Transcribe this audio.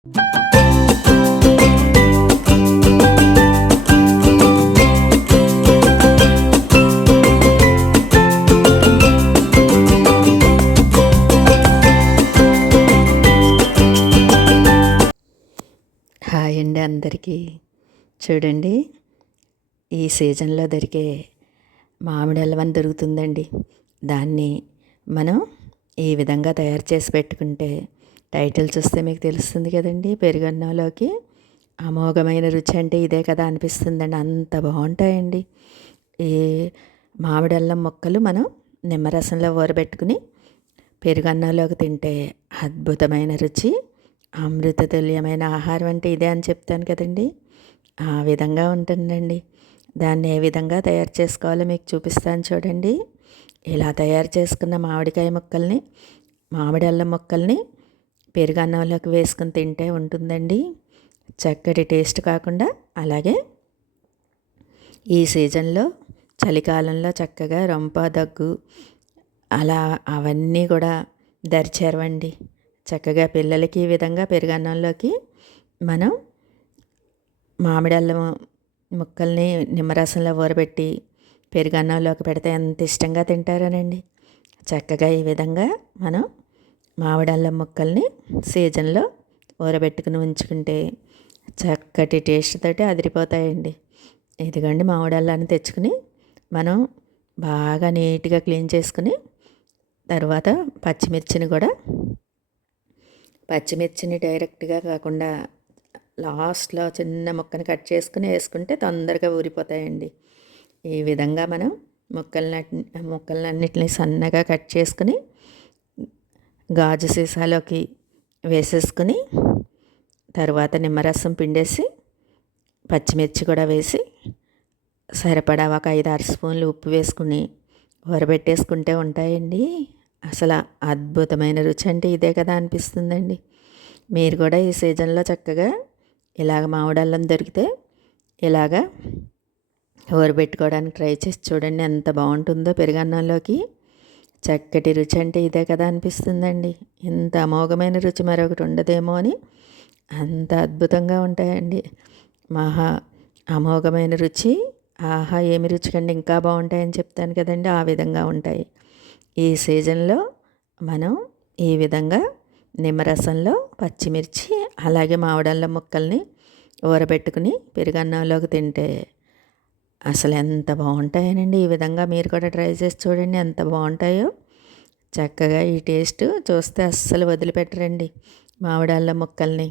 Hi అండి అందరికీ. చూడండి ఈ సీజన్లో దొరికే మామిడి అల్వని దొరుకుతుందండి. దాన్ని మనం ఈ విధంగా తయారు చేసి పెట్టుకుంటే టైటిల్ చూస్తే మీకు తెలుస్తుంది కదండి పెరుగన్నంలోకి. అమోఘమైన రుచి అంటే ఇదే కదా అనిపిస్తుందండి అంత బాగుంటాయండి. ఈ మామిడి అల్లం ముక్కలు మనం నిమ్మరసంలో ఊరబెట్టుకుని పెరుగన్నంలోకి తింటే అద్భుతమైన రుచి అమృతతుల్యమైన ఆహారం అంటే ఇదే అని చెప్తాను కదండి. ఆ విధంగా ఉంటుందండి. దాన్ని ఏ విధంగా తయారు చేసుకోవాలో మీకు చూపిస్తాను చూడండి. ఇలా తయారు చేసుకున్న మామిడికాయ ముక్కల్ని మామిడి అల్లం ముక్కల్ని పెరుగన్నంలోకి వేసుకుని తింటే ఉంటుందండి. చక్కటి టేస్ట్ కాకుండా అలాగే ఈ సీజన్లో చలికాలంలో చక్కగా రొంప దగ్గు అలా అవన్నీ కూడా దరిచేరవండి. చక్కగా పిల్లలకి ఈ విధంగా పెరుగన్నంలోకి మనం మామిడి అల్లం ముక్కల్ని నిమ్మరసంలో ఊరబెట్టి పెరుగన్నంలోకి పెడితే ఎంత ఇష్టంగా తింటారోనండి. చక్కగా ఈ విధంగా మనం మామిడి అల్లం ముక్కల్ని సీజన్లో ఊరబెట్టుకుని ఉంచుకుంటే చక్కటి టేస్ట్ తోటి అదిరిపోతాయండి. ఇదిగోండి మామిడి తెచ్చుకుని మనం బాగా నీట్గా క్లీన్ చేసుకుని తర్వాత పచ్చిమిర్చిని కూడా పచ్చిమిర్చిని డైరెక్ట్గా కాకుండా లాస్ట్లో చిన్న ముక్కని కట్ చేసుకుని వేసుకుంటే తొందరగా ఊరిపోతాయండి. ఈ విధంగా మనం ముక్కలన్నిటి ముక్కలన్నిటిని సన్నగా కట్ చేసుకుని గాజు సీసాలోకి వేసేసుకుని తర్వాత నిమ్మరసం పిండేసి పచ్చిమిర్చి కూడా వేసి సరిపడా ఒక ఐదు ఆరు స్పూన్లు ఉప్పు వేసుకుని ఊరబెట్టేసుకుంటే ఉంటాయండి. అసలు అద్భుతమైన రుచి అంటే ఇదే కదా అనిపిస్తుందండి. మీరు కూడా ఈ సీజన్లో చక్కగా ఇలాగ మామిడల్లం దొరికితే ఇలాగా ఊరబెట్టుకోవడానికి ట్రై చేసి చూడండి ఎంత బాగుంటుందో పెరుగన్నంలోకి. చక్కటి రుచి అంటే ఇదే కదా అనిపిస్తుందండి. ఇంత అమోఘమైన రుచి మరొకటి ఉండదేమో అని అంత అద్భుతంగా ఉంటాయండి. మహా అమోఘమైన రుచి ఆహా ఏమి రుచికండి ఇంకా బాగుంటాయని చెప్తాను కదండి ఆ విధంగా ఉంటాయి. ఈ సీజన్లో మనం ఈ విధంగా నిమ్మరసంలో పచ్చిమిర్చి అలాగే మామిడల్లం ముక్కల్ని ఊరబెట్టుకుని పెరుగన్నంలోకి తింటే అసలు ఎంత బాగుంటాయనండి. ఈ విధంగా మీరు కూడా ట్రై చేసి చూడండి ఎంత బాగుంటాయో. చక్కగా ఈ టేస్ట్ చూస్తే అస్సలు వదిలిపెట్టరండి మామిడాళ్ళ ముక్కల్ని.